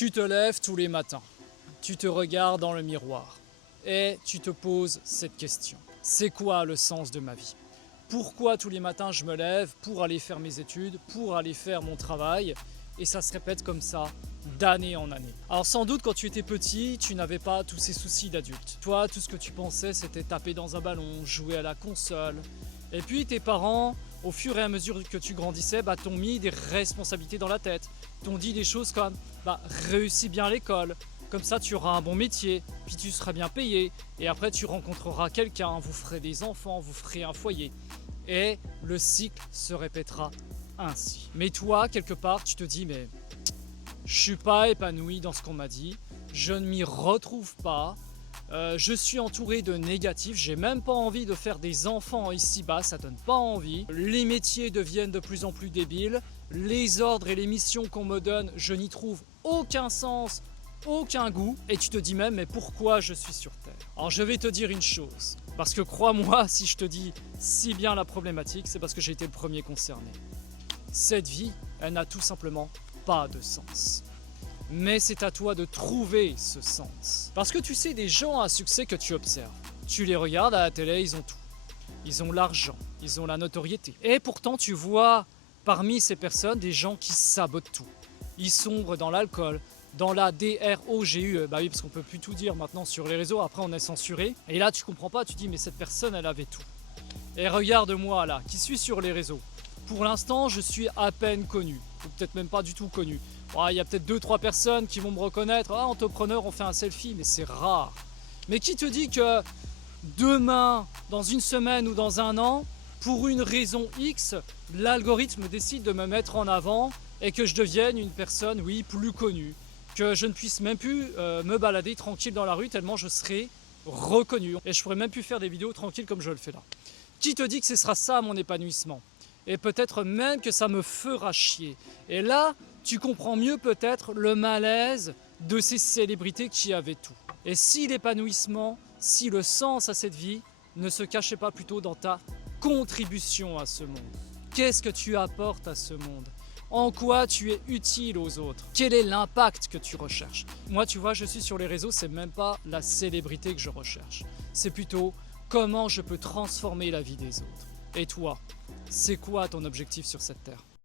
Tu te lèves tous les matins, tu te regardes dans le miroir et tu te poses cette question. C'est quoi le sens de ma vie? Pourquoi tous les matins je me lève pour aller faire mes études, pour aller faire mon travail? Et ça se répète comme ça d'année en année. Alors sans doute quand tu étais petit, tu n'avais pas tous ces soucis d'adulte. Toi, tout ce que tu pensais, c'était taper dans un ballon, jouer à la console. Et puis tes parents, au fur et à mesure que tu grandissais, t'ont mis des responsabilités dans la tête. T'ont dit des choses comme réussis bien à l'école, comme ça tu auras un bon métier, puis tu seras bien payé, et après tu rencontreras quelqu'un, vous ferez des enfants, vous ferez un foyer. Et le cycle se répétera ainsi. Mais toi, quelque part, tu te dis, mais je suis pas épanoui dans ce qu'on m'a dit, je ne m'y retrouve pas, je suis entouré de négatifs, j'ai même pas envie de faire des enfants ici-bas, ça donne pas envie. Les métiers deviennent de plus en plus débiles, les ordres et les missions qu'on me donne, je n'y trouve aucun sens, aucun goût, et tu te dis même, mais pourquoi je suis sur Terre? Alors je vais te dire une chose, parce que crois-moi, si je te dis si bien la problématique, c'est parce que j'ai été le premier concerné. Cette vie, elle n'a tout simplement pas de sens. Mais c'est à toi de trouver ce sens. Parce que tu sais, des gens à succès que tu observes, tu les regardes à la télé, ils ont tout. Ils ont l'argent, ils ont la notoriété. Et pourtant, tu vois parmi ces personnes des gens qui sabotent tout. Ils sombrent dans l'alcool, dans la DROGUE. Bah oui, parce qu'on peut plus tout dire maintenant sur les réseaux, après on est censuré. Et là, tu comprends pas, tu dis, mais cette personne, elle avait tout. Et regarde-moi là, qui suis sur les réseaux. Pour l'instant, je suis à peine connu, ou peut-être même pas du tout connu. Il y a peut-être 2-3 personnes qui vont me reconnaître. Ah, entrepreneur, on fait un selfie, mais c'est rare. Mais qui te dit que demain, dans une semaine ou dans un an, pour une raison X, l'algorithme décide de me mettre en avant et que je devienne une personne, oui, plus connue. Que je ne puisse même plus me balader tranquille dans la rue tellement je serai reconnu. Et je pourrais même plus faire des vidéos tranquilles comme je le fais là. Qui te dit que ce sera ça mon épanouissement? Et peut-être même que ça me fera chier. Et là, tu comprends mieux peut-être le malaise de ces célébrités qui avaient tout. Et si l'épanouissement, si le sens à cette vie ne se cachait pas plutôt dans ta contribution à ce monde? Qu'est-ce que tu apportes à ce monde? En quoi tu es utile aux autres? Quel est l'impact que tu recherches? Moi, tu vois, je suis sur les réseaux, c'est même pas la célébrité que je recherche. C'est plutôt comment je peux transformer la vie des autres. Et toi, c'est quoi ton objectif sur cette terre?